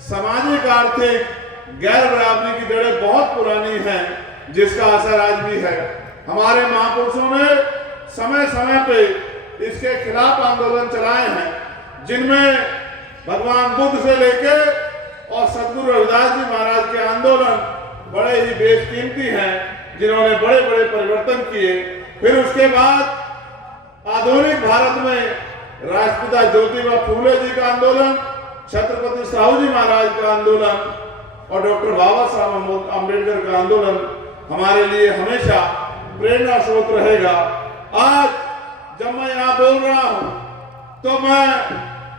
सामाजिक आर्थिक गैर बराबरी की जड़ें बहुत पुरानी हैं, जिसका असर आज भी है। हमारे महापुरुषों ने समय समय पे इसके खिलाफ आंदोलन चलाए हैं, जिनमें भगवान बुद्ध से लेके और सदगुरु रविदास जी महाराज के आंदोलन बड़े ही बेशकीमती हैं, जिन्होंने बड़े बड़े परिवर्तन किए। फिर उसके बाद आधुनिक भारत में राष्ट्रपिता ज्योतिबा फूले जी का आंदोलन, छत्रपति साहू जी महाराज का आंदोलन और डॉक्टर बाबा साहब अम्बेडकर का आंदोलन हमारे लिए हमेशा प्रेरणा स्रोत रहेगा। आज जब मैं यहाँ बोल रहा हूँ तो मैं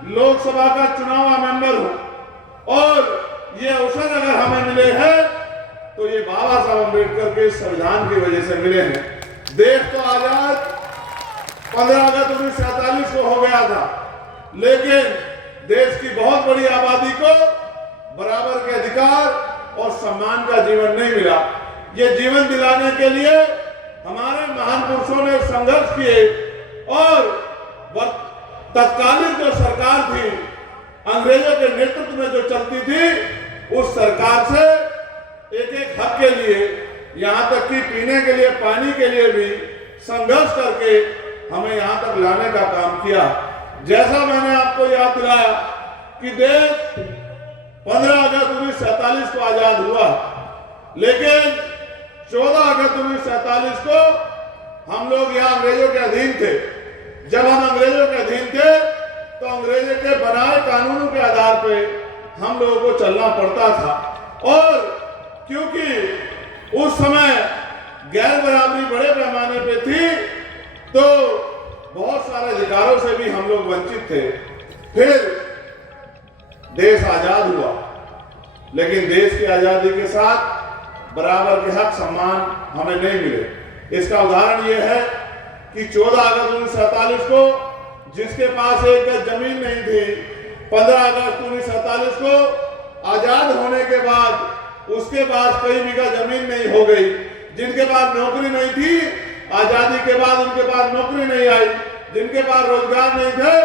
लोकसभा का चुनावा मेंबर हूँ और ये अवसर अगर हमें मिले हैं तो ये बाबा साहब अम्बेडकर के संविधान की वजह से मिले हैं। देश तो आजाद 15 अगस्त 1947 को हो गया था, लेकिन देश की बहुत बड़ी आबादी को बराबर के अधिकार और सम्मान का जीवन नहीं मिला। ये जीवन दिलाने के लिए हमारे महान पुरुषों ने संघर्ष किए और तत्कालीन जो सरकार थी, अंग्रेजों के नेतृत्व में जो चलती थी, उस सरकार से एक एक हक के लिए, यहाँ तक कि पीने के लिए, पानी के लिए भी संघर्ष करके हमें यहाँ तक लाने का काम किया। जैसा मैंने आपको याद दिलाया कि देश 15 अगस्त 1947 को आजाद हुआ, लेकिन 14 अगस्त 1947 को हम लोग यहाँ अंग्रेजों के अधीन थे। जब हम अंग्रेजों के अधीन थे तो अंग्रेजों के बनाए कानूनों के आधार पे हम लोगों को चलना पड़ता था, और क्योंकि उस समय गैर बराबरी बड़े पैमाने पे थी तो बहुत सारे अधिकारों से भी हम लोग वंचित थे। फिर देश आजाद हुआ, लेकिन देश की आजादी के साथ बराबर के हक सम्मान हमें नहीं मिले। इसका उदाहरण यह है कि 14 अगस्त 1947 को जिसके पास एक गज जमीन नहीं थी, 15 अगस्त 1947 को आजाद होने के बाद उसके पास कई बीघा जमीन नहीं हो गई। जिनके पास नौकरी नहीं थी, आजादी के बाद उनके पास नौकरी नहीं आई। जिनके पास रोजगार नहीं थे,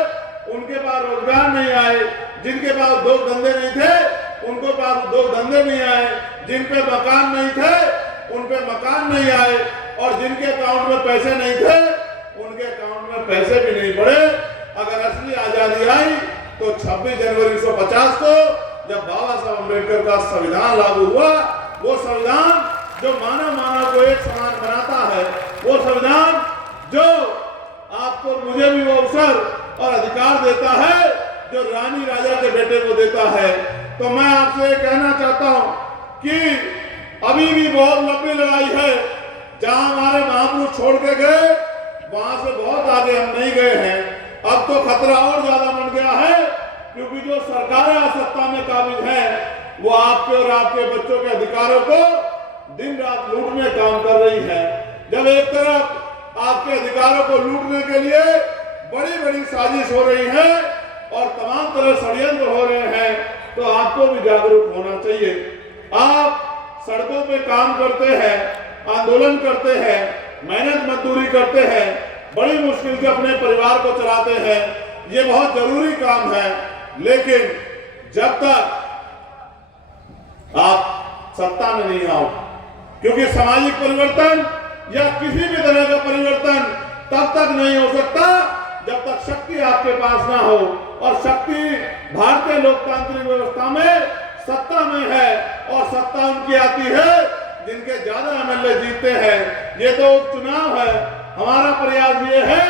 उनके पास रोजगार नहीं आए। जिनके पास उद्योग धंधे नहीं थे, उनको पास उद्योग धंधे नहीं आए। जिन पे मकान नहीं थे, उन पे मकान नहीं आए, और जिनके अकाउंट में पैसे नहीं थे, उनके अकाउंट में पैसे भी नहीं बढ़े। अगर असली आजादी आई तो 26 जनवरी 1950 को जब बाबा साहब अम्बेडकर का संविधान लागू हुआ, वो संविधान जो मानव को एक समान बनाता है, वो संविधान जो आपको मुझे भी वो अवसर और अधिकार देता है जो रानी राजा के बेटे को देता है। तो मैं आपसे कहना चाहता हूं कि अभी भी बहुत लंबी लड़ाई है। जहां हमारे महापुरुष छोड़ के गए, वहां से बहुत आगे हम नहीं गए हैं। अब तो खतरा और ज्यादा बढ़ गया है, क्योंकि जो सरकारें सत्ता में काबिज हैं, वो आपके और आपके बच्चों के अधिकारों को दिन रात लूटने काम कर रही है। जब एक तरफ आपके अधिकारों को लूटने के लिए बड़ी बड़ी साजिश हो रही है और तमाम तरह षड्यंत्र हो रहे हैं, तो आपको भी जागरूक होना चाहिए। आप सड़कों पे काम करते हैं, आंदोलन करते हैं, मेहनत मजदूरी करते हैं, बड़ी मुश्किल से अपने परिवार को चलाते हैं, ये बहुत जरूरी काम है। लेकिन जब तक आप सत्ता में नहीं आओ, क्योंकि सामाजिक परिवर्तन या किसी भी तरह का परिवर्तन तब तक नहीं हो सकता जब तक शक्ति आपके पास ना हो। और शक्ति भारतीय लोकतांत्रिक व्यवस्था में सत्ता में है, और सत्ता उनकी आती है जिनके ज्यादा एमएलए जीतते हैं। ये तो चुनाव है। हमारा प्रयास ये है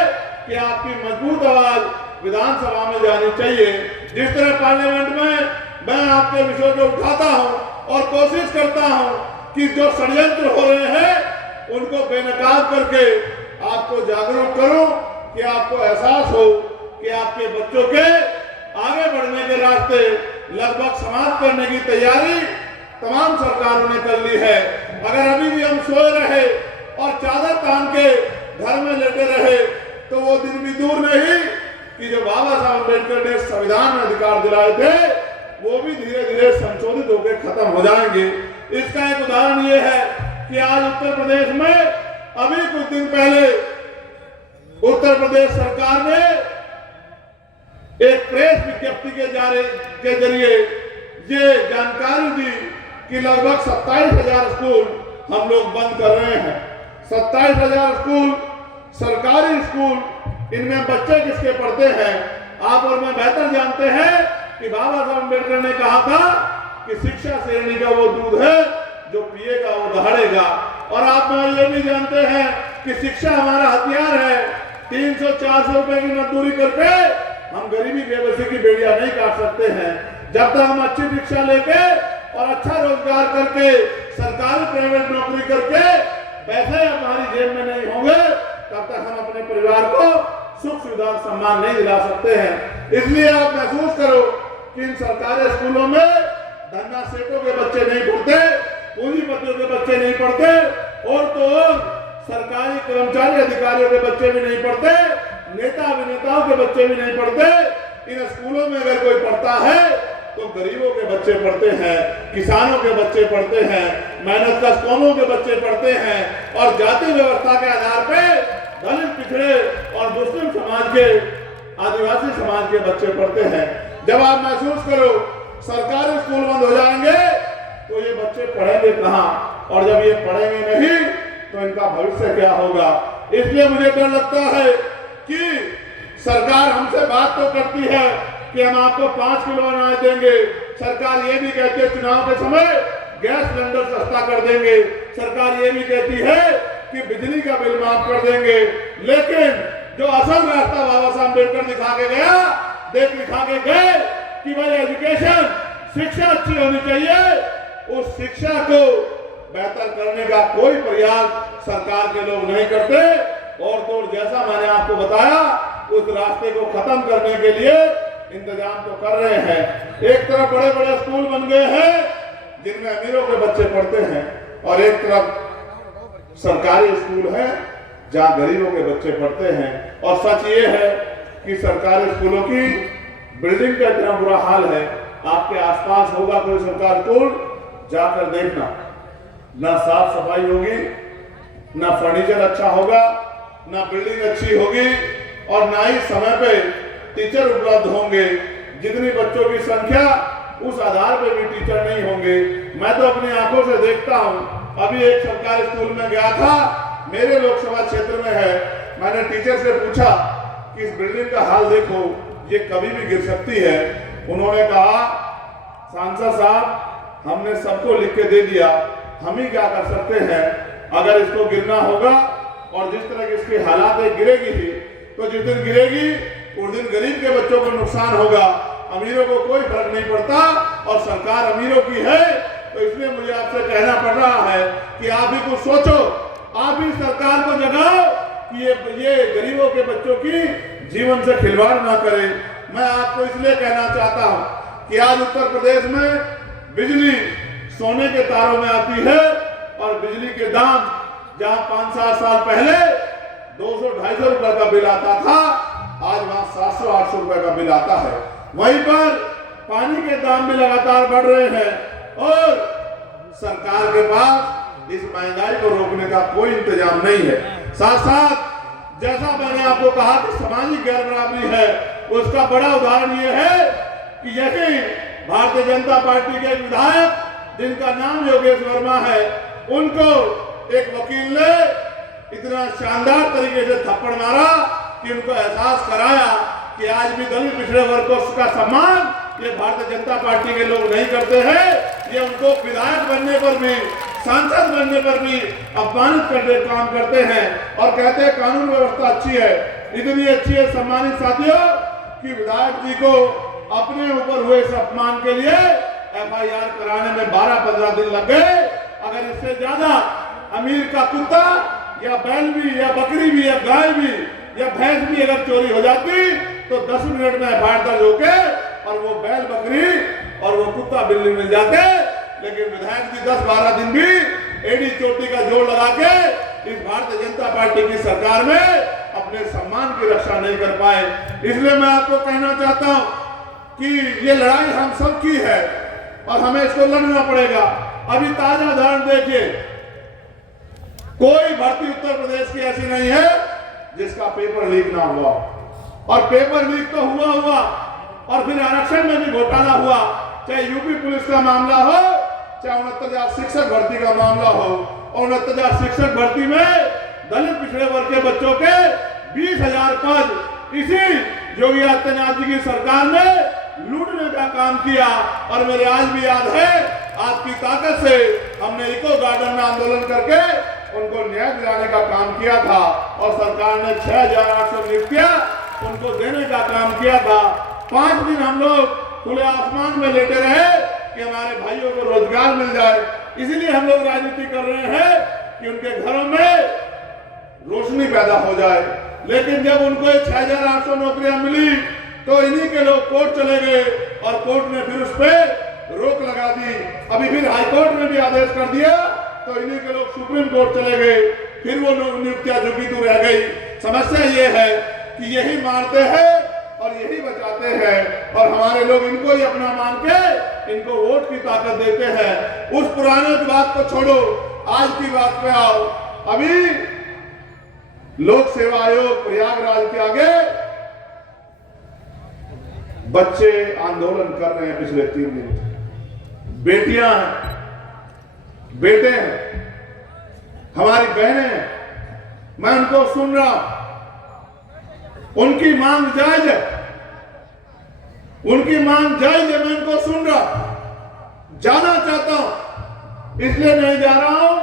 कि आपकी मजबूत आवाज विधानसभा में जानी चाहिए। जिस तरह पार्लियामेंट में मैं आपके विषयों को उठाता हूं और कोशिश करता हूं कि जो षड्यंत्र हो रहे हैं उनको बेनकाब करके आपको जागरूक करूं, कि आपको एहसास हो कि आपके बच्चों के आगे बढ़ने के रास्ते लगभग समाप्त करने की तैयारी तमाम सरकारों ने कर ली है। अगर अभी भी हम सोए रहे और चादर तान के घर में लेटे रहे तो वो दिन भी दूर नहीं कि जो बाबा साहब अम्बेडकर ने संविधान में अधिकार दिलाए थे वो भी धीरे धीरे संशोधित होकर खत्म हो जाएंगे। इसका एक उदाहरण ये है कि आज उत्तर प्रदेश में अभी कुछ दिन पहले उत्तर प्रदेश सरकार ने एक प्रेस विज्ञप्ति के जरिए ये जानकारी दी कि लगभग 27,000 स्कूल हम लोग बंद कर रहे हैं। 27,000 स्कूल, सरकारी स्कूल, इनमें बच्चे किसके पढ़ते हैं? आप और मैं बेहतर जानते हैं कि बाबा साहब अम्बेडकर ने कहा था कि शिक्षा शेरनी का वो दूध है जो पिएगा वो दहाड़ेगा। और आप मैं ये भी जानते हैं कि शिक्षा हमारा हथियार है। 300-400 रुपए की मजदूरी करके हम गरीबी बेबसी की बेड़िया नहीं काट सकते हैं। जब तक हम अच्छी शिक्षा लेके और अच्छा रोजगार करके, सरकारी प्राइवेट नौकरी करके पैसे हमारी जेब में नहीं होंगे, तब तक हम अपने परिवार को सुख सुविधा सम्मान नहीं दिला सकते हैं। इसलिए आप महसूस करो कि इन सरकारी स्कूलों में धन्ना सेठों के बच्चे नहीं पढ़ते, पूंजीपतियों के बच्चे नहीं पढ़ते, और तो और सरकारी कर्मचारी अधिकारियों के बच्चे भी नहीं पढ़ते, नेता अभिनेताओं के बच्चे भी नहीं पढ़ते। इन स्कूलों में अगर कोई पढ़ता है तो गरीबों के बच्चे पढ़ते हैं, किसानों के बच्चे पढ़ते हैं, मेहनत कश कौमों के बच्चे पढ़ते हैं, और जाति व्यवस्था के आधार पे दलित, पिछड़े और मुस्लिम समाज के, आदिवासी समाज के बच्चे पढ़ते हैं। जब आप महसूस करो सरकारी स्कूल बंद हो जाएंगे तो ये बच्चे पढ़ेंगे कहाँ, और जब ये पढ़ेंगे नहीं तो इनका भविष्य क्या होगा। इसलिए मुझे डर लगता है कि सरकार हमसे बात तो करती है कि हम आपको 5 किलो अनाज देंगे, सरकार ये भी कहती है चुनाव के समय गैस सिलेंडर सस्ता कर देंगे, सरकार ये भी कहती है कि बिजली का बिल माफ कर देंगे, लेकिन जो असल रास्ता बाबा साहब अम्बेडकर दिखा के गए कि भाई एजुकेशन, शिक्षा अच्छी होनी चाहिए, उस शिक्षा को बेहतर करने का कोई प्रयास सरकार के लोग नहीं करते। और तो जैसा मैंने आपको बताया, उस रास्ते को खत्म करने के लिए इंतजाम तो कर रहे हैं। एक तरफ बड़े बड़े स्कूल बन गए हैं जिनमें अमीरों के बच्चे पढ़ते हैं, और एक तरफ सरकारी स्कूल है जहां गरीबों के बच्चे पढ़ते हैं। और सच ये है कि सरकारी स्कूलों की बिल्डिंग का इतना बुरा हाल है, आपके आसपास होगा कोई सरकारी स्कूल, जाकर देखना, ना साफ सफाई होगी, ना फर्नीचर अच्छा होगा, ना बिल्डिंग अच्छी होगी, और ना ही समय पे टीचर उपलब्ध होंगे। जितनी बच्चों की संख्या उस आधार पे भी टीचर नहीं होंगे। मैं तो अपनी आंखों से देखता हूँ। अभी एक सरकारी स्कूल में गया था, मेरे लोकसभा क्षेत्र में है। मैंने टीचर से पूछा कि इस बिल्डिंग का हाल देखो, ये कभी भी गिर सकती है। उन्होंने कहा, सांसद साहब हमने सबको लिख के दे दिया, हम ही क्या कर सकते हैं। अगर इसको गिरना होगा और जिस तरह की इसकी हालात है गिरेगी ही, तो जिस दिन गिरेगी उस दिन गरीब के बच्चों को नुकसान होगा, अमीरों को कोई फर्क नहीं पड़ता, और सरकार अमीरों की है। तो इसलिए मुझे आपसे कहना पड़ रहा है कि आप भी कुछ सोचो, आप भी सरकार को जगाओ कि ये गरीबों के बच्चों की जीवन से खिलवाड़ ना करे। मैं आपको इसलिए कहना चाहता हूं कि आज उत्तर प्रदेश में बिजली सोने के तारों में आती है, और बिजली के दाम जहां 5-7 साल पहले 200-250 रुपए का बिल आता था, आज वहां 700-800 रुपए का बिल आता है। वहीं पर पानी के दाम भी लगातार बढ़ रहे हैं, और सरकार के पास इस महंगाई को रोकने का कोई इंतजाम नहीं है। साथ साथ जैसा मैंने आपको कहा कि सामाजिक गैर बराबरी है, उसका बड़ा उदाहरण यह है कि यही भारतीय जनता पार्टी के विधायक जिनका नाम योगेश वर्मा है, उनको एक वकील ने इतना शानदार तरीके से थप्पड़ मारा कि उनको एहसास कराया कि आज भी दलित पिछड़े वर्ग का सम्मान ये भारतीय जनता पार्टी के लोग नहीं करते हैं। ये उनको विधायक बनने पर भी, सांसद बनने पर भी अपमानित करने काम करते हैं, और कहते हैं कानून व्यवस्था अच्छी है। इतनी अच्छी है सम्मानित साथियों कि विधायक जी को अपने ऊपर हुए इस अपमान के लिए FIR कराने में 12-15 दिन लग गए। अगर इससे ज्यादा अमीर का कुत्ता या बैल भी या बकरी भी या गाय भी या भैंस भी अगर चोरी हो जाती तो 10 मिनट में FIR दर्ज होके और वो बैल, बकरी और वो कुत्ता बिल्ली मिल जाते। लेकिन विधायक जी 10-12 दिन भी एड़ी चोटी का जोड़ लगा के इस भारतीय जनता पार्टी की सरकार में अपने सम्मान की रक्षा नहीं कर पाए। इसलिए मैं आपको कहना चाहता हूं कि ये लड़ाई हम सब की है और हमें इसको लड़ना पड़ेगा। अभी ताजा उदाहरण देखिए, कोई भर्ती उत्तर प्रदेश की ऐसी नहीं है जिसका पेपर लीक ना हुआ, और पेपर लीक तो हुआ और फिर आरक्षण में भी घोटाला हुआ। चाहे यूपी पुलिस का मामला हो, चाहे 69,000 शिक्षक भर्ती का मामला हो। 69,000 शिक्षक भर्ती में दलित पिछड़े वर्ग के बच्चों के 20,000 पद इसी योगी आदित्यनाथ जी की सरकार ने लूटने का काम किया। और मेरे आज भी याद है, आपकी ताकत से हमने इको गार्डन में आंदोलन करके उनको न्याय दिलाने का काम किया था और सरकार ने 6,800 नियुक्तियां उनको देने का काम किया था। 5 दिन हम लोग खुले आसमान में लेटे रहे कि हमारे भाइयों को रोजगार मिल जाए। इसीलिए हम लोग राजनीति कर रहे हैं कि उनके घरों में रोशनी पैदा हो जाए। लेकिन जब उनको 6,800 नौकरियां मिली तो इन्हीं के लोग कोर्ट चले गए और कोर्ट ने फिर उस पर रोक लगा दी। अभी फिर हाई कोर्ट ने भी आदेश कर दिया तो इन्हीं के लोग सुप्रीम कोर्ट चले गए, फिर वो नियुक्तियां झुकी तो रह गई। समस्या ये है कि यही मारते हैं और यही बचाते हैं और हमारे लोग इनको ही अपना मान के इनको वोट की ताकत देते हैं। उस पुराने बात को छोड़ो, आज की बात पे आओ। अभी लोक सेवा आयोग प्रयागराज के आगे बच्चे आंदोलन कर रहे हैं पिछले 3 दिन से। बेटियां हैं, बेटे हैं, हमारी बहनें हैं, मैं उनको सुन रहा हूं। उनकी मांग जायज है, उनकी मांग जायज है, मैं उनको सुन रहा, जाना चाहता हूं। इसलिए नहीं जा रहा हूं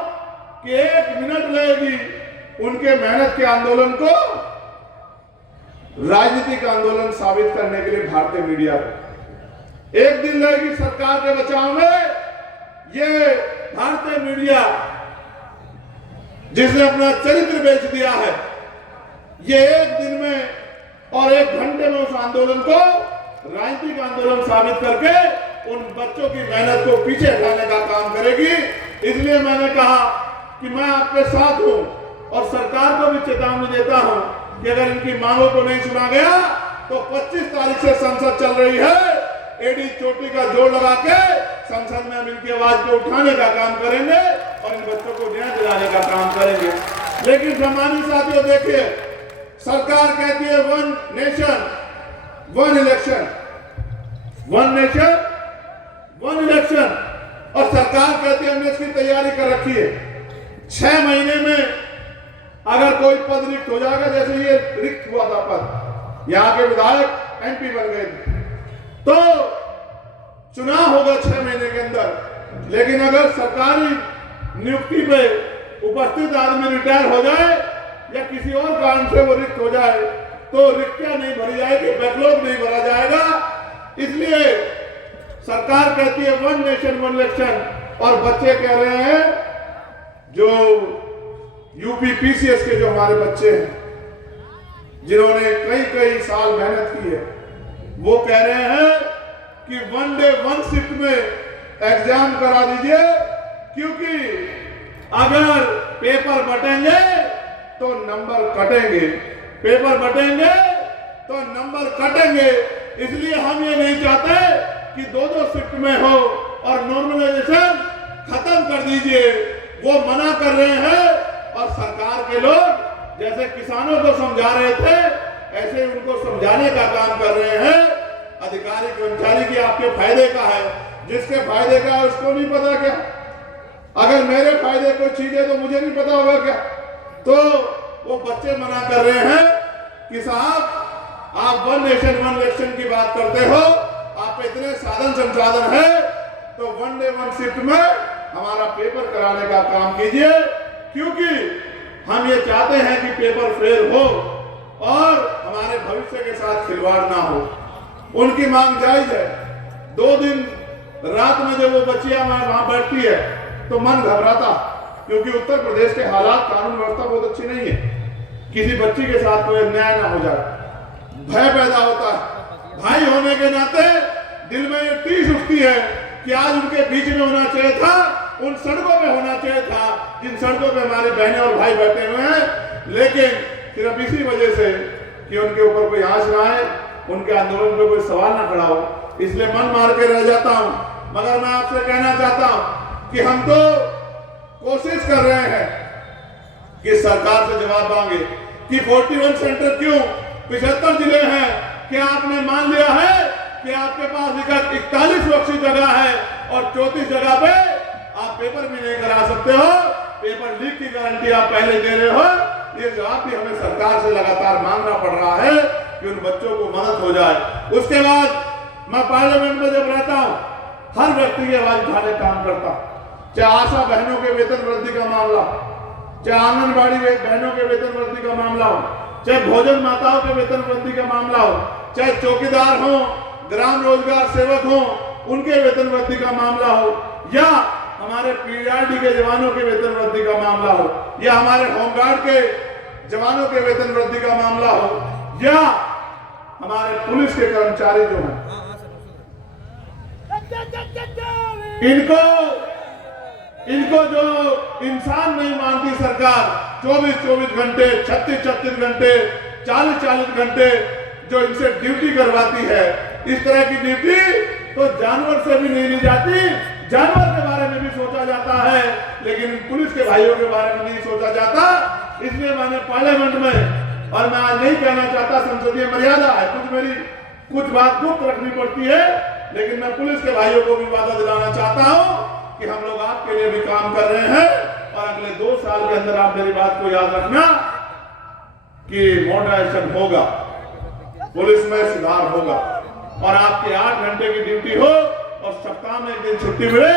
कि 1 मिनट लगेगी उनके मेहनत के आंदोलन को राजनीतिक आंदोलन साबित करने के लिए भारतीय मीडिया को। 1 दिन लगेगी सरकार के बचाव में। ये भारतीय मीडिया जिसने अपना चरित्र बेच दिया है, ये 1 दिन में और 1 घंटे में उस आंदोलन को राजनीतिक आंदोलन साबित करके उन बच्चों की मेहनत को पीछे हटाने का काम करेगी। इसलिए मैंने कहा कि मैं आपके साथ हूं और सरकार को भी चेतावनी देता हूं कि अगर इनकी मांगों को नहीं सुना गया तो 25 तारीख से संसद चल रही है। एडी चोटी का जोड़ लगा के संसद में हम इनकी आवाज को उठाने का काम करेंगे और इन बच्चों को न्याय दिलाने का काम करेंगे। लेकिन सम्मानित साथियों, देखिए, सरकार कहती है 1 नेशन 1 इलेक्शन, 1 नेशन 1 इलेक्शन, और सरकार कहती है हमने इसकी तैयारी कर रखी है। 6 महीने में अगर कोई पद रिक्त हो जाएगा, जैसे ये रिक्त हुआ था पद, यहाँ के विधायक एमपी बन गए थे, तो चुनाव होगा 6 महीने के अंदर। लेकिन अगर सरकारी नियुक्ति पे उपस्थित आदमी रिटायर हो जाए या किसी और कारण से वो रिक्त हो जाए तो रिक्तियां नहीं भरी जाएगी, बैकलॉग नहीं भरा जाएगा। इसलिए सरकार कहती है 1 नेशन 1 इलेक्शन, और बच्चे कह रहे हैं, जो यूपी पीसीएस के जो हमारे बच्चे हैं जिन्होंने कई साल मेहनत की है, वो कह रहे हैं कि 1 डे 1 शिफ्ट में एग्जाम करा दीजिए, क्योंकि अगर पेपर बटेंगे तो नंबर कटेंगे, पेपर बटेंगे तो नंबर कटेंगे। इसलिए हम ये नहीं चाहते कि 2-2 शिफ्ट में हो और नॉर्मलाइजेशन खत्म कर दीजिए। वो मना कर रहे हैं और सरकार के लोग जैसे किसानों को समझा रहे थे ऐसे उनको समझाने का काम कर रहे हैं। अधिकारी कर्मचारी की आपके फायदे का है, जिसके फायदे का है उसको नहीं पता क्या? अगर मेरे फायदे कोई चीज है तो मुझे नहीं पता होगा क्या? तो वो बच्चे मना कर रहे हैं कि साहब आप 1 नेशन 1 इलेक्शन की बात करते हो, आप पे इतने साधन संसाधन है, तो 1 डे 1 शिफ्ट में हमारा पेपर कराने का काम कीजिए, क्योंकि हम ये चाहते हैं कि पेपर फेयर हो और हमारे भविष्य के साथ खिलवाड़ ना हो। उनकी मांग जायज है। 2 दिन रात में जब वो बच्चियां वहां बैठती है तो मन घबराता, क्योंकि उत्तर प्रदेश के हालात, कानून व्यवस्था बहुत अच्छी नहीं है। किसी बच्ची के साथ कोई अन्याय ना हो जाए, भय पैदा होता है। भाई होने के नाते दिल में ये टीस उठती है कि आज उनके बीच में होना चाहिए था, उन सड़कों पे होना चाहिए था जिन सड़कों पे हमारे बहनें और भाई बैठे हुए हैं। लेकिन सिर्फ इसी वजह से कि उनके ऊपर कोई आंच ना आए, उनके आंदोलन पे कोई सवाल ना खड़ा हो, इसलिए मन मार के रह जाता हूं। मगर मैं आपसे कहना चाहता हूं कि हम तो कोशिश कर रहे हैं कि सरकार से जवाब मांगे कि 41 सेंटर क्यों, 75 जिले हैं, क्या आपने मान लिया है कि आपके पास 41 बख्शी जगह है और 34 जगह पे आप पेपर भी नहीं करा सकते हो, पेपर लीक की गारंटी आप पहले दे रहे हो। ये जवाब भी हमें सरकार से लगातार मांगना पड़ रहा है कि उन बच्चों को मदद हो जाए। उसके बाद मैं पार्लियामेंट में जब रहता हूँ, हर व्यक्ति की आवाज उठाने काम करता हूँ, चाहे आशा बहनों के वेतन वृद्धि का मामला, चाहे आंगनबाड़ी बहनों के वेतन वृद्धि का मामला हो, चाहे भोजन माताओं के वेतन वृद्धि का मामला हो, चाहे चौकीदार हो, ग्राम रोजगार सेवक हो, उनके वेतन वृद्धि का मामला हो, या हमारे पीआरडी के जवानों के वेतन वृद्धि का मामला हो, या हमारे होमगार्ड के जवानों के वेतन वृद्धि का मामला हो, या हमारे पुलिस के कर्मचारी जो हैं, इनको जो इंसान नहीं मानती सरकार, 24-24 घंटे, 36-36 घंटे, 40-40 घंटे जो इनसे ड्यूटी करवाती है, इस तरह की ड्यूटी तो जानवर से भी नहीं ली जाती। जानवर के बारे में भी सोचा जाता है, लेकिन पुलिस के भाइयों के बारे में नहीं सोचा जाता। इसलिए मैंने पार्लियामेंट में, और मैं आज नहीं कहना चाहता, संसदीय मर्यादा है, कुछ बात गुप्त रखनी पड़ती है, लेकिन मैं पुलिस के भाइयों को भी वादा दिलाना चाहता हूं कि हम लोग आपके लिए भी काम कर रहे हैं और अगले 2 साल के अंदर आप मेरी बात को याद रखना कि मॉडर्नाइजेशन होगा, पुलिस में सुधार होगा और आपकी 8 घंटे की ड्यूटी हो और सप्ताह में 1 दिन छुट्टी मिले,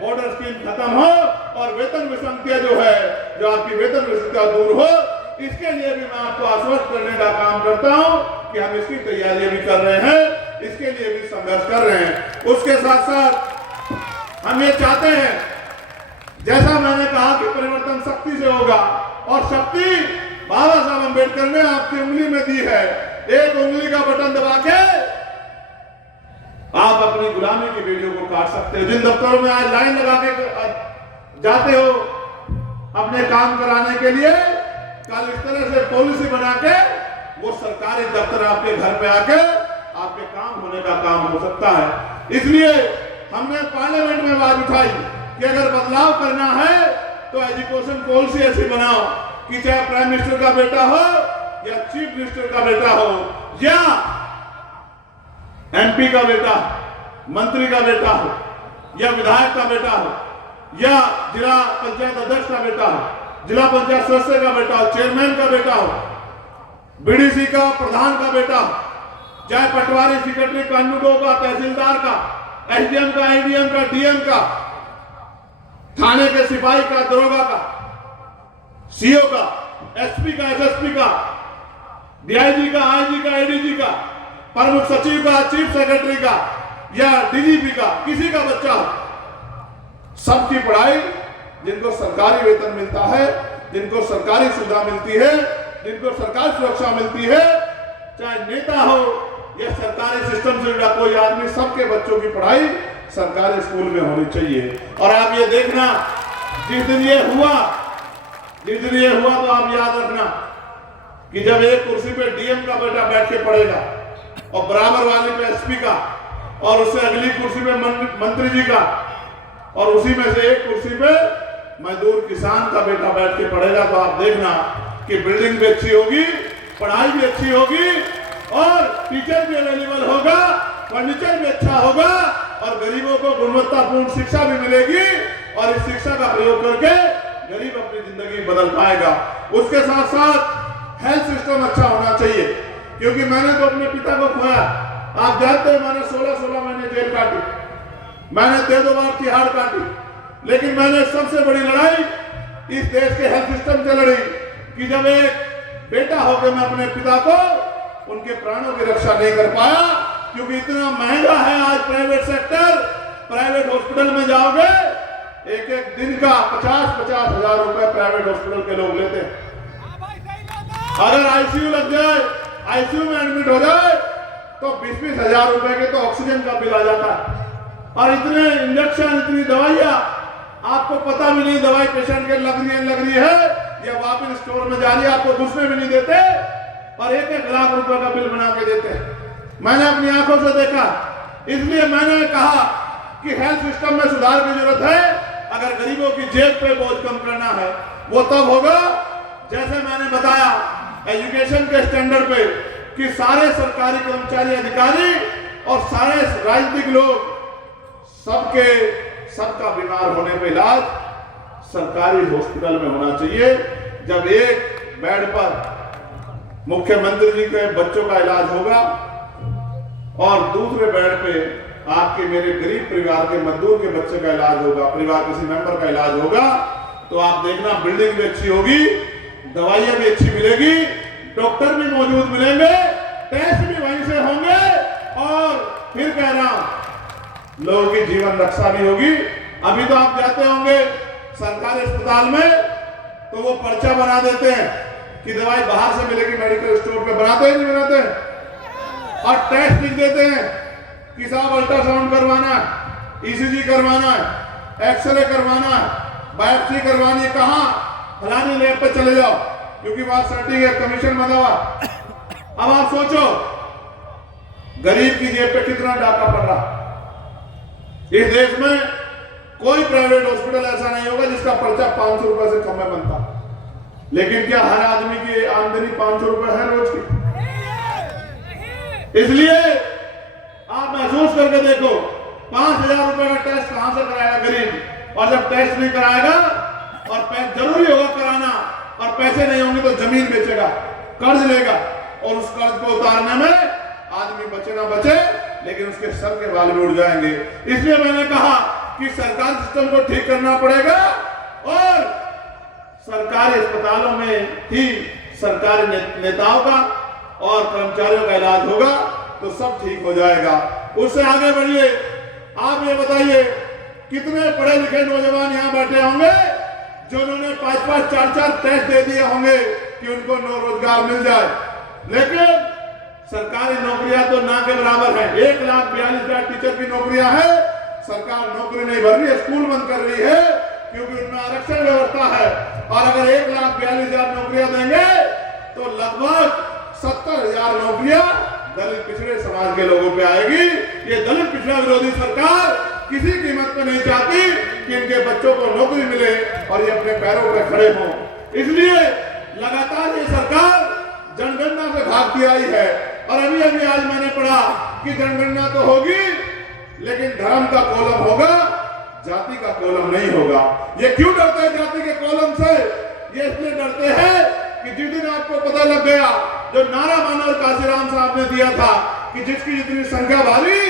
बॉर्डर स्कीम खत्म हो और वेतन विसंगतियां जो है, जो आपकी वेतन विसंगतियां दूर हो, इसके लिए भी मैं आपको आश्वस्त करने का काम करता हूं कि हम इसकी तैयारी भी कर रहे हैं, इसके लिए भी संघर्ष कर रहे हैं। उसके साथ साथ हम ये चाहते हैं, जैसा मैंने कहा कि परिवर्तन शक्ति से होगा, और शक्ति बाबा साहब अम्बेडकर ने आपकी उंगली में दी है। एक उंगली का बटन दबा के आप अपनी गुलामी की वीडियो को काट सकते हो। जिन दफ्तरों में आज लाइन लगा के जाते हो अपने काम कराने के लिए, कल इस तरह से पॉलिसी बना के वो सरकारी दफ्तर आपके घर पे आके आपके काम होने का काम हो सकता है। इसलिए हमने पार्लियामेंट में आवाज उठाई कि अगर बदलाव करना है तो एजुकेशन पॉलिसी ऐसी बनाओ कि चाहे प्राइम मिनिस्टर का बेटा हो या चीफ मिनिस्टर का बेटा हो या एमपी का बेटा, मंत्री का बेटा हो या विधायक का बेटा हो या जिला पंचायत अध्यक्ष का बेटा हो, जिला पंचायत सदस्य का बेटा हो, चेयरमैन का बेटा हो, बीडीसी का प्रधान का बेटा हो, चाहे पटवारी, सेक्रेटरी, कानूनगो का, तहसीलदार का, एसडीएम का, एडीएम का, डीएम का, थाने के सिपाही का, दरोगा का, सीओ का, एसपी का, एसएसपी का, डीआईजी का, आईजी का, एडीजी का, प्रमुख सचिव का, चीफ सेक्रेटरी का या डीजीपी का, किसी का बच्चा हो, सबकी पढ़ाई, जिनको सरकारी वेतन मिलता है, जिनको सरकारी सुविधा मिलती है, जिनको सरकारी सुरक्षा मिलती है, चाहे नेता हो या सरकारी सिस्टम से जुड़ा कोई आदमी, सबके बच्चों की पढ़ाई सरकारी स्कूल में होनी चाहिए। और आप ये देखना, जिस दिन ये हुआ तो आप याद रखना कि जब एक कुर्सी पे डीएम का बेटा बैठ के पढ़ेगा और बराबर वाली पे एसपी का और उससे अगली कुर्सी पे मंत्री जी का और उसी में से एक कुर्सी पे मजदूर किसान का बेटा बैठ के पढ़ेगा, तो आप देखना कि बिल्डिंग भी अच्छी होगी, पढ़ाई भी अच्छी होगी और टीचर भी अवेलेबल होगा, फर्नीचर भी अच्छा होगा और गरीबों को गुणवत्तापूर्ण शिक्षा भी मिलेगी और इस शिक्षा का प्रयोग करके गरीब अपनी जिंदगी बदल पाएगा। उसके साथ साथ हेल्थ सिस्टम अच्छा होना चाहिए, क्योंकि मैंने तो अपने पिता को खोया। आप जानते हैं मैंने 16 महीने जेल काटी, मैंने 2 बार तिहाड़ काटी, लेकिन मैंने सबसे बड़ी लड़ाई इस देश के हेल्थ सिस्टम से लड़ी कि जब एक बेटा होकर मैं अपने पिता को उनके प्राणों की रक्षा नहीं कर पाया, क्योंकि इतना महंगा है आज प्राइवेट सेक्टर। प्राइवेट हॉस्पिटल में जाओगे, एक दिन का 50-50 हजार रुपए प्राइवेट हॉस्पिटल के लोग लेते हैं। अगर आईसीयू लग जाए, आईसीयू में एडमिट हो जाए तो 20-20 हजार रुपए के तो ऑक्सीजन का बिल आ जाता है। और इतने इंजेक्शन, इतनी दवाइयां, आपको पता भी नहीं दवाई पेशेंट के लग रही है या वापिस स्टोर में जा रही है, आपको घुसने भी नहीं देते और 1-1 लाख रुपए का बिल बना के देते हैं। मैंने अपनी आंखों से देखा, इसलिए मैंने कहा कि हेल्थ सिस्टम में सुधार की जरूरत है। अगर गरीबों की जेब पे बोझ कम करना है वो तब होगा, जैसे मैंने बताया एजुकेशन के स्टैंडर्ड पे कि सारे सरकारी कर्मचारी, अधिकारी और सारे राजनीतिक लोग सबका बीमार होने पे इलाज सरकारी हॉस्पिटल में होना चाहिए। जब एक बेड पर मुख्यमंत्री जी के बच्चों का इलाज होगा और दूसरे बेड पे आपके मेरे गरीब परिवार के मजदूर के बच्चे का इलाज होगा, परिवार किसी मेंबर का इलाज होगा, तो आप देखना बिल्डिंग भी अच्छी होगी, दवाइयां भी अच्छी मिलेगी, डॉक्टर भी मौजूद मिलेंगे, टेस्ट भी वहीं से होंगे और फिर कह रहा हूं लोगों की जीवन रक्षा भी होगी। अभी तो आप जाते होंगे सरकारी अस्पताल में तो वो पर्चा बना देते हैं कि दवाई बाहर से मिलेगी, मेडिकल स्टोर पे बनाते हैं नहीं बनाते, और टेस्ट लिख देते हैं कि साहब अल्ट्रासाउंड करवाना है, ईसीजी करवाना है, एक्सरे करवाना है, बायोप्सी करवानी है, कहां फलानी लैब पे चले जाओ क्योंकि वहां सेटिंग है, कमीशन बना हुआ। अब आप सोचो गरीब की जेब पे कितना डाका पड़ रहा। इस देश में कोई प्राइवेट हॉस्पिटल ऐसा नहीं होगा जिसका पर्चा 500 रुपए से कम में बनता, लेकिन क्या हर आदमी की आमदनी 500 रुपए है रोज की? इसलिए आप महसूस करके देखो 5,000 रुपए का टेस्ट कहां से कराएगा गरीब, और जब टेस्ट नहीं कराएगा और जरूरी होगा कराना और पैसे नहीं होंगे तो जमीन बेचेगा, कर्ज लेगा, और उस कर्ज को उतारने में आदमी बचे ना बचे लेकिन उसके सर के बाल भी उड़ जाएंगे। इसलिए मैंने कहा कि सरकार सिस्टम को ठीक करना पड़ेगा और सरकारी अस्पतालों में ही सरकारी नेताओं का और कर्मचारियों का इलाज होगा तो सब ठीक हो जाएगा। उससे आगे बढ़िए, आप ये बताइए कितने पढ़े लिखे नौजवान यहाँ बैठे होंगे जिन्होंने 5-5, 4-4 टेस्ट दे दिए होंगे कि उनको रोजगार मिल जाए, लेकिन सरकारी नौकरियां तो ना के बराबर है। 1,42,000 टीचर की नौकरियां हैं, सरकार नौकरी नहीं भर रही है, स्कूल बंद कर रही है क्योंकि उनमें आरक्षण व्यवस्था है। और अगर 1,42,000 नौकरियां देंगे तो लगभग 70,000 नौकरियां दलित पिछड़े समाज के लोगों पे आएगी। ये दलित पिछड़ा विरोधी सरकार किसी कीमत पे नहीं चाहती कि इनके बच्चों को नौकरी मिले और ये अपने पैरों पर खड़े हों। इसलिए लगातार ये सरकार जनगणना से भागती आई है और अभी आज मैंने पढ़ा कि जनगणना तो होगी लेकिन धर्म का कॉलम होगा, जाति का कॉलम नहीं होगा। ये क्यों डरते हैं जाति के कॉलम से? ये इसलिए डरते हैं कि जिस दिन आपको पता लग गया, जो नारा मानव काशीराम साहब ने दिया था कि जिसकी जितनी संख्या भारी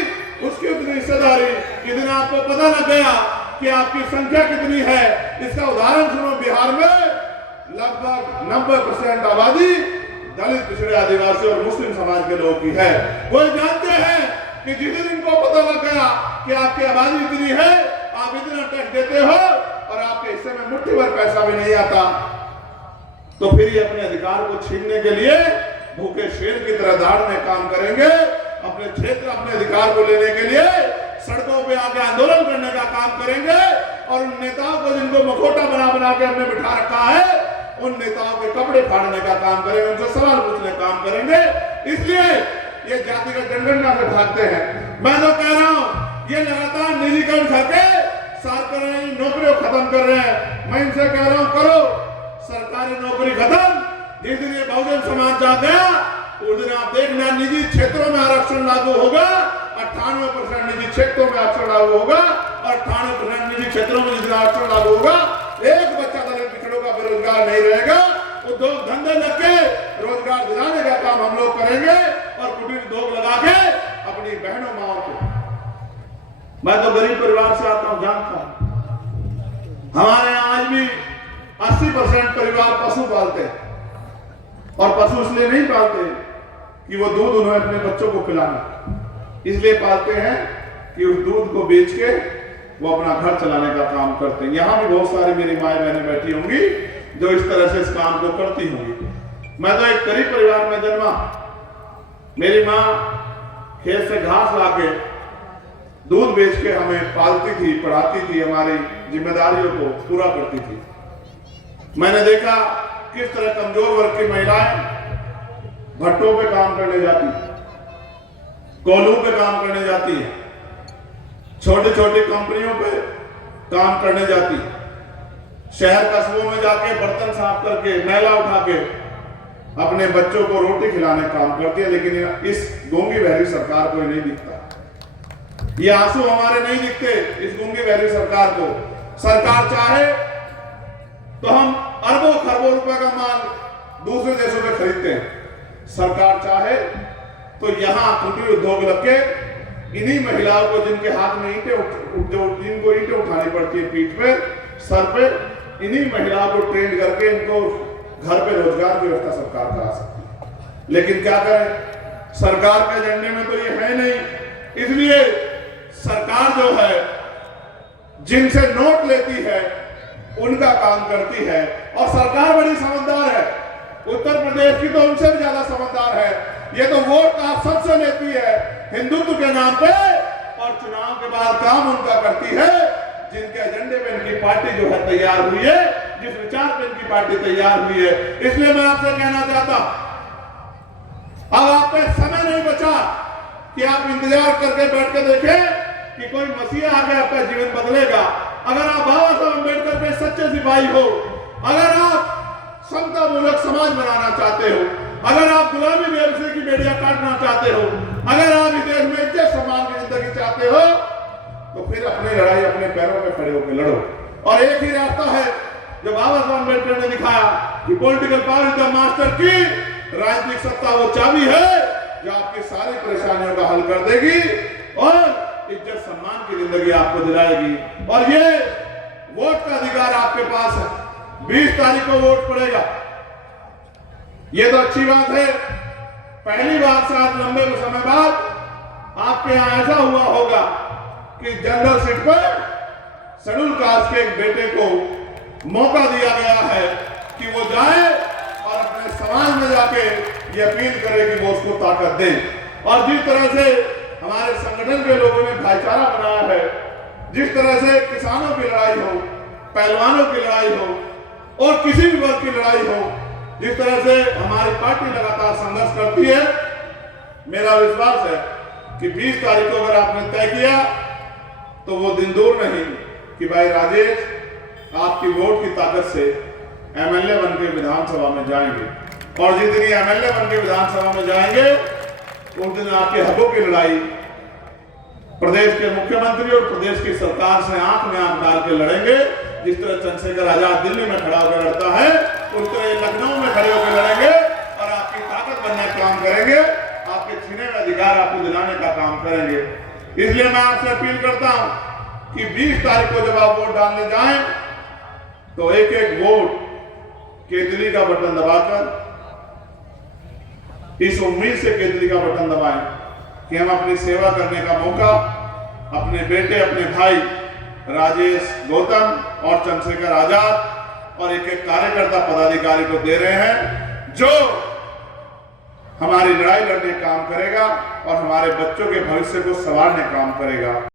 उसकी उतनी हिस्सेदारी, जिस दिन आपको पता लग गया कि आपकी संख्या कितनी है, इसका उदाहरण सुनो, बिहार में लगभग 90% आबादी दलित पिछड़े आदिवासी और मुस्लिम समाज के लोगों की है। वो जानते हैं कि जिस दिन इनको पता लग गया कि आपकी आबादी इतनी है, आप इतना टैक्स देते हो और आपके हिस्से में मुट्ठी भर पैसा भी नहीं आता, तो फिर ये अपने अधिकार को छीनने के लिए भूखे शेर की तरह दहाड़ने काम करेंगे। अपने क्षेत्र, अपने अधिकार को लेने के लिए सड़कों पे आके आंदोलन करने का काम करेंगे और उन नेताओं को जिनको मखोटा बना बना के हमने बिठा रखा है, उन नेताओं के कपड़े फाड़ने का काम करेंगे, उनसे सवाल पूछने का काम करेंगे। इसलिए ये जातिगत जनगणना से भागते हैं। मैं तो कह रहा हूं ये लगातार निजीकरण करके सरकारी नौकरियों खत्म कर रहे हैं। मैं इनसे कह रहा हूं करो सरकारी नौकरी खत्म। जिस दिन ये बहुजन समाज जा गया उस दिन आप देखना निजी क्षेत्रों में आरक्षण लागू होगा, 98% निजी क्षेत्रों में आरक्षण लागू होगा और 98% निजी क्षेत्रों में जितना आरक्षण लागू होगा, एक बच्चा दलित पिछड़ों का बेरोजगार नहीं रहेगा। उद्योग धंधे लग के रोजगार दिलाने का काम हम लोग करेंगे और कुटीर उद्योग लगा के अपनी बहनों माओ को। मैं तो गरीब परिवार से आता हूं, जानता हूं। हमारे यहाँ आज भी 80% परिवार पशु पालते हैं और पशु इसलिए नहीं पालते कि वो दूध उन्हें अपने बच्चों को पिलाना, इसलिए पालते हैं कि उस दूध को बेच के वो अपना घर चलाने का काम करते हैं। यहाँ भी बहुत सारी मेरी माएं बहनें बैठी होंगी जो इस तरह से इस काम को करती होंगी। मैं तो एक गरीब परिवार में जन्मा। मेरी माँ खेत से घास लाके दूध बेच के हमें पालती थी, पढ़ाती थी, हमारी जिम्मेदारियों को पूरा करती थी। मैंने देखा किस तरह कमजोर वर्ग की महिलाएं भट्टों पे काम करने जाती, कोल्हू पे काम करने जाती है, छोटी छोटी कंपनियों पे काम करने जाती, शहर कस्बों में जाके बर्तन साफ करके, मैला उठा के अपने बच्चों को रोटी खिलाने का काम करती है। लेकिन इस गूंगी बहरी सरकार को नहीं दिखता। ये आंसू हमारे नहीं दिखते इस गूंगी बहरी सरकार को। सरकार चाहे तो हम अरबों खरबों रुपए का माल दूसरे देशों में खरीदते हैं। सरकार चाहे तो यहां कुटीर उद्योग लग के इन्हीं महिलाओं को जिनके हाथ में जिनको ईंटें उठानी पड़ती है पीठ पे सर पे, इन्हीं महिलाओं को ट्रेन करके इनको घर पे रोजगार की व्यवस्था सरकार करा सकती है। लेकिन क्या करें, सरकार के एजेंडे में तो ये है नहीं। इसलिए सरकार जो है जिनसे नोट लेती है उनका काम करती है। और सरकार बड़ी समझदार है, उत्तर प्रदेश की तो उनसे भी ज्यादा समझदार है। ये तो वोट आप सबसे लेती है हिंदुत्व के नाम पे, और चुनाव के बाद काम उनका करती है जिनके एजेंडे पे इनकी पार्टी जो है तैयार हुई है, जिस विचार पे इनकी पार्टी तैयार हुई है। इसलिए मैं आपसे कहना चाहता हूं, अब आप पे समय नहीं बचा कि आप इंतजार करके बैठ के देखें कि कोई मसीहा आके आपका जीवन बदलेगा। अगर आप बाबा साहब अम्बेडकर पे सच्चे सिपाही हो, अगर आप समता मूलक समाज बनाना चाहते हो, अगर आप गुलामी व्यवसाय की बेड़ियां काटना चाहते हो, अगर आप इस देश में इज्जत सम्मान की जिंदगी चाहते हो, तो फिर अपनी लड़ाई अपने पैरों पे खड़े होकर लड़ो। और एक ही रास्ता है जो बाबा साहब अम्बेडकर ने दिखाया कि political power is the master की, राजनीतिक सत्ता वो चाबी है जो आपकी सारी परेशानियों का हल कर देगी और इज्जत सम्मान की जिंदगी आपको दिलाएगी। और ये वोट का अधिकार आपके पास है। 20 तारीख को वोट पड़ेगा, ये तो अच्छी बात है। पहली बार शायद लंबे समय बाद आपके यहां ऐसा हुआ होगा कि जनरल सीट पर शेड्यूल कास्ट के एक बेटे को मौका दिया गया है कि वो जाए और अपने समाज में जाके ये अपील करे कि वो उसको ताकत दे। और जिस तरह से हमारे संगठन के लोगों ने भाईचारा बनाया है, जिस तरह से किसानों की लड़ाई हो, पहलवानों की लड़ाई हो और किसी भी वर्ग की लड़ाई हो, जिस तरह से हमारी पार्टी लगातार संघर्ष करती है, मेरा विश्वास है कि 20 तारीख को अगर आपने तय किया तो वो दिन दूर नहीं कि भाई राजेश आपकी वोट की ताकत से एमएलए बन के विधानसभा में जाएंगे। और जिस दिन एमएलए बन के विधानसभा में जाएंगे उस दिन आपके हकों की लड़ाई प्रदेश के मुख्यमंत्री और प्रदेश की सरकार से आंख में आंख डाल के लड़ेंगे। जिस तरह चंद्रशेखर आजाद दिल्ली में खड़ा होकर लड़ता है, उस तरह लखनऊ में खड़े होकर लड़ेंगे और आपकी ताकत बनने का काम करेंगे, आपके छीने हुए अधिकार आपको दिलाने का काम करेंगे। इसलिए मैं आपसे अपील करता हूं कि 20 तारीख को जब आप वोट डालने जाएं तो एक एक वोट केतली का बटन दबाकर इस उम्मीद से केतली का बटन दबाएं कि हम अपनी सेवा करने का मौका अपने बेटे, अपने भाई राजेश गौतम और चंद्रशेखर आजाद और एक एक कार्यकर्ता पदाधिकारी को दे रहे हैं, जो हमारी लड़ाई लड़ने काम करेगा और हमारे बच्चों के भविष्य को संवारने काम करेगा।